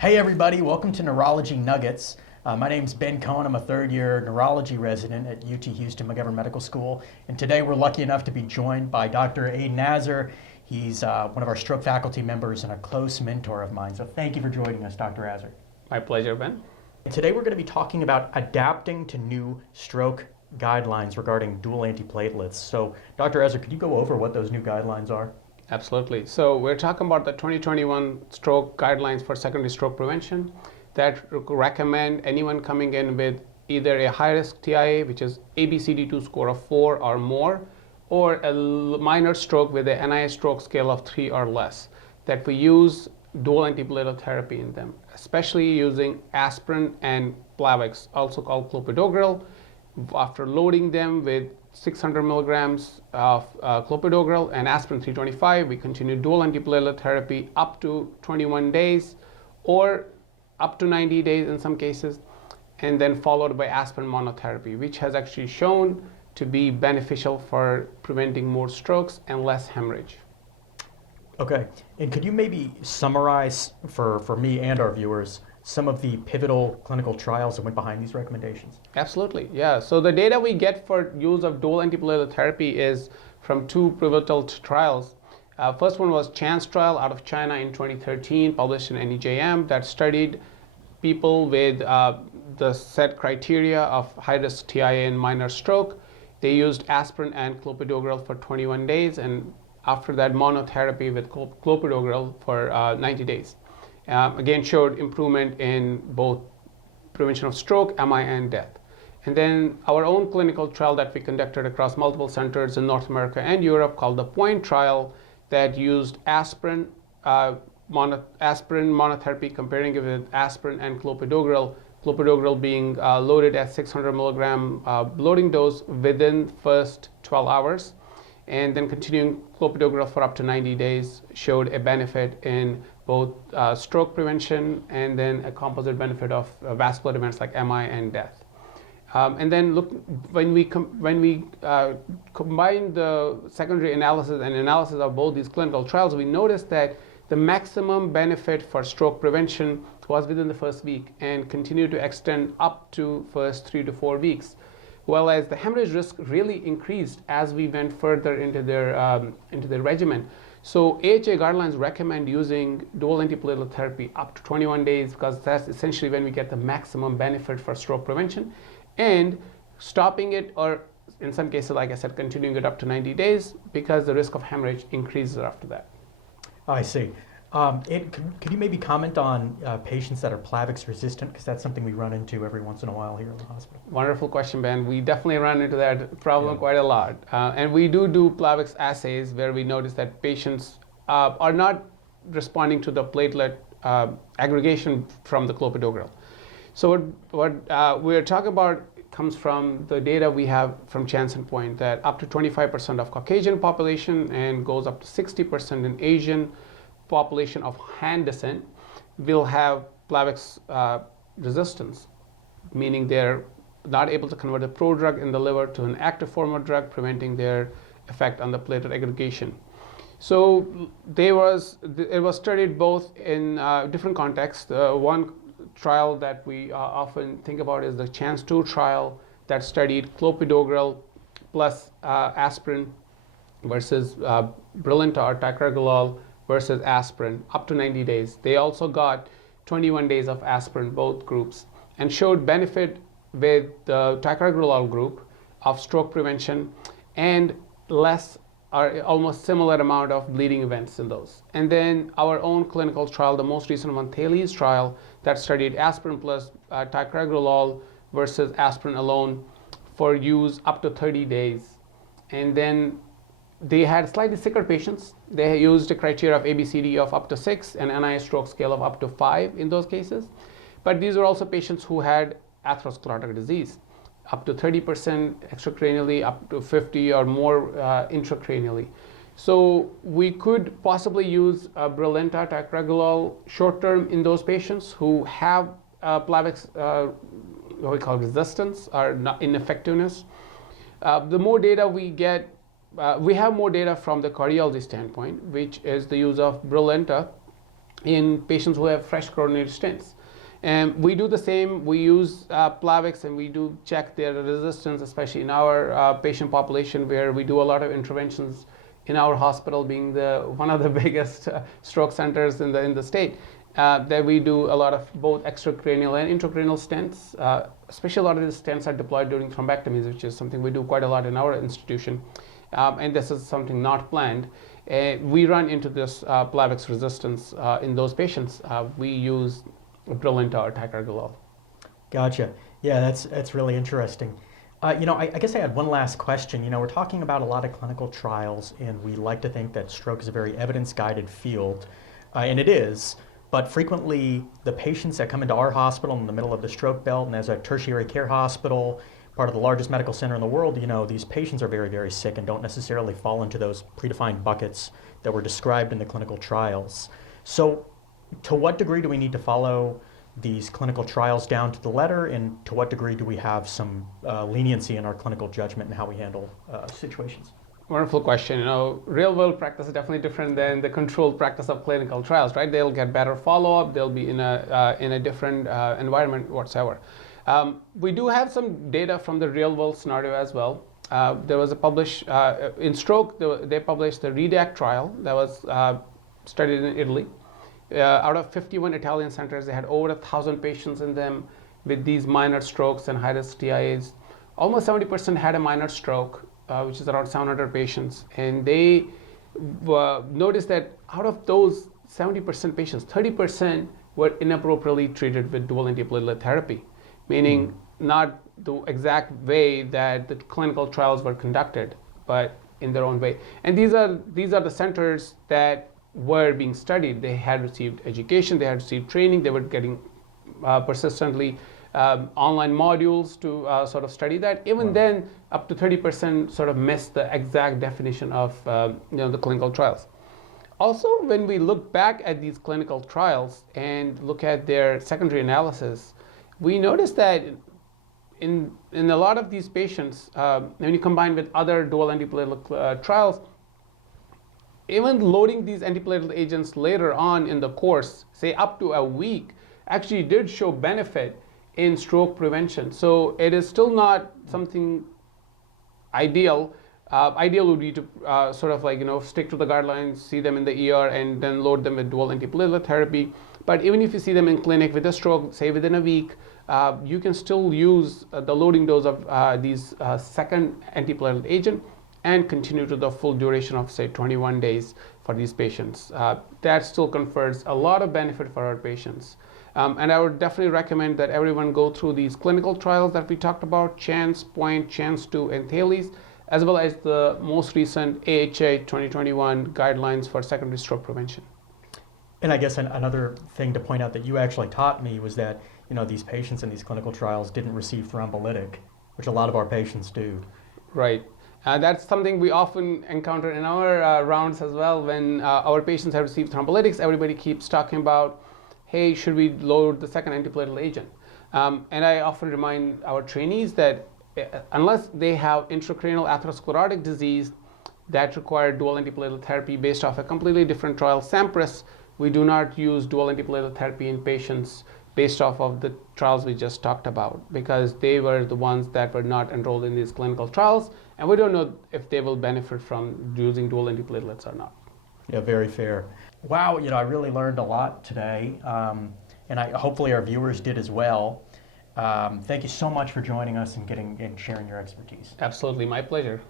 Hey everybody, welcome to Neurology Nuggets. My name's Ben Cohn. I'm a third-year neurology resident at UT Houston McGovern Medical School. And today we're lucky enough to be joined by Dr. Aidan Azher. He's one of our stroke faculty members and a close mentor of mine. So thank you for joining us, Dr. Azher. My pleasure, Ben. Today we're going to be talking about adapting to new stroke guidelines regarding dual antiplatelets. So Dr. Azher, could you go over what those new guidelines are? Absolutely. So we're talking about the 2021 stroke guidelines for secondary stroke prevention that recommend anyone coming in with either a high-risk TIA, which is ABCD2 score of 4 or more, or a minor stroke with a NIH stroke scale of 3 or less, that we use dual antiplatelet therapy in them, especially using aspirin and Plavix, also called clopidogrel. After loading them with 600 milligrams of clopidogrel and aspirin 325, we continue dual antiplatelet therapy up to 21 days or up to 90 days in some cases, and then followed by aspirin monotherapy, which has actually shown to be beneficial for preventing more strokes and less hemorrhage. Okay, and could you maybe summarize for me and our viewers some of the pivotal clinical trials that went behind these recommendations? Absolutely, yeah. So the data we get for use of dual antiplatelet therapy is from two pivotal trials. First one was CHANCE trial out of China in 2013, published in NEJM, that studied people with the set criteria of high-risk TIA and minor stroke. They used aspirin and clopidogrel for 21 days, and after that monotherapy with clopidogrel for 90 days. Again, showed improvement in both prevention of stroke, MI, and death. And then our own clinical trial that we conducted across multiple centers in North America and Europe, called the POINT trial, that used aspirin monotherapy, comparing it with aspirin and clopidogrel being loaded at 600 milligram loading dose within first 12 hours, and then continuing clopidogrel for up to 90 days, showed a benefit in both stroke prevention and then a composite benefit of vascular events like MI and death. And then look, when we combine the secondary analysis and analysis of both these clinical trials, we noticed that the maximum benefit for stroke prevention was within the first week and continued to extend up to first 3 to 4 weeks. Whereas the hemorrhage risk really increased as we went further into their regimen. So AHA guidelines recommend using dual antiplatelet therapy up to 21 days because that's essentially when we get the maximum benefit for stroke prevention, and stopping it, or in some cases, like I said, continuing it up to 90 days because the risk of hemorrhage increases after that. I see. Could you maybe comment on patients that are Plavix resistant? Because that's something we run into every once in a while here in the hospital. Wonderful question, Ben. We definitely run into that problem quite a lot. And we do Plavix assays where we notice that patients are not responding to the platelet aggregation from the clopidogrel. So what we're talking about comes from the data we have from CHANCE and POINT, that up to 25% of Caucasian population and goes up to 60% in Asian population of Han descent will have Plavix resistance, meaning they're not able to convert the prodrug in the liver to an active form of drug, preventing their effect on the platelet aggregation. So it was studied both in different contexts. One trial that we often think about is the CHANCE-2 trial that studied clopidogrel plus aspirin versus Brilinta or ticagrelol versus aspirin up to 90 days. They also got 21 days of aspirin, both groups, and showed benefit with the ticagrelol group of stroke prevention and less or almost similar amount of bleeding events in those. And then our own clinical trial, the most recent one, Thales trial, that studied aspirin plus ticagrelol versus aspirin alone for use up to 30 days. And then they had slightly sicker patients. They used a criteria of ABCD of up to 6 and NIH stroke scale of up to 5 in those cases. But these were also patients who had atherosclerotic disease, up to 30% extracranially, up to 50 or more intracranially. So we could possibly use Brilinta, ticagrelol short term in those patients who have Plavix, what we call resistance or ineffectiveness. The more data we get, we have more data from the cardiology standpoint, which is the use of Brilinta in patients who have fresh coronary stents. And we do the same. We use Plavix, and we do check their resistance, especially in our patient population, where we do a lot of interventions in our hospital, being one of the biggest stroke centers in the state. That we do a lot of both extracranial and intracranial stents. Especially a lot of these stents are deployed during thrombectomies, which is something we do quite a lot in our institution. And this is something not planned. We run into this Plavix resistance in those patients. We use Brilliant or ticagrelor. Gotcha. Yeah, that's really interesting. I guess I had one last question. We're talking about a lot of clinical trials, and we like to think that stroke is a very evidence-guided field, and it is. But frequently, the patients that come into our hospital in the middle of the stroke belt, and as a tertiary care hospital, part of the largest medical center in the world, these patients are very, very sick and don't necessarily fall into those predefined buckets that were described in the clinical trials. So, to what degree do we need to follow these clinical trials down to the letter, and to what degree do we have some leniency in our clinical judgment and how we handle situations? Wonderful question. Real world practice is definitely different than the controlled practice of clinical trials, right? They'll get better follow-up. They'll be in a different environment whatsoever. We do have some data from the real world scenario as well. There was in stroke, they published the REDACT trial that was studied in Italy. Out of 51 Italian centers, they had over 1,000 patients in them with these minor strokes and high-risk TIAs. Almost 70% had a minor stroke, which is around 700 patients. And they noticed that out of those 70% patients, 30% were inappropriately treated with dual antiplatelet therapy, meaning not the exact way that the clinical trials were conducted, but in their own way. And these are the centers that were being studied. They had received education, they had received training, they were getting persistently online modules to sort of study that. Even then, up to 30% sort of missed the exact definition of the clinical trials. Also, when we look back at these clinical trials and look at their secondary analysis, we notice that in a lot of these patients, when you combine with other dual antiplatelet trials, even loading these antiplatelet agents later on in the course, say up to a week, actually did show benefit in stroke prevention. So it is still not something ideal. Ideal would be to sort of stick to the guidelines, see them in the ER, and then load them with dual antiplatelet therapy. But even if you see them in clinic with a stroke, say within a week, you can still use the loading dose of these second antiplatelet agent and continue to the full duration of, say, 21 days for these patients. That still confers a lot of benefit for our patients. And I would definitely recommend that everyone go through these clinical trials that we talked about, CHANCE, POINT, CHANCE-2, and THALES, as well as the most recent AHA 2021 guidelines for secondary stroke prevention. And I guess another thing to point out that you actually taught me was that these patients in these clinical trials didn't receive thrombolytic, which a lot of our patients do. Right. That's something we often encounter in our rounds as well. When our patients have received thrombolytics, everybody keeps talking about, hey, should we load the second antiplatelet agent? And I often remind our trainees that unless they have intracranial atherosclerotic disease that require dual antiplatelet therapy based off a completely different trial, SAMPRESS, we do not use dual antiplatelet therapy in patients based off of the trials we just talked about, because they were the ones that were not enrolled in these clinical trials, and we don't know if they will benefit from using dual antiplatelets or not. Yeah, very fair. Wow, I really learned a lot today, and hopefully our viewers did as well. Thank you so much for joining us and sharing your expertise. Absolutely, my pleasure.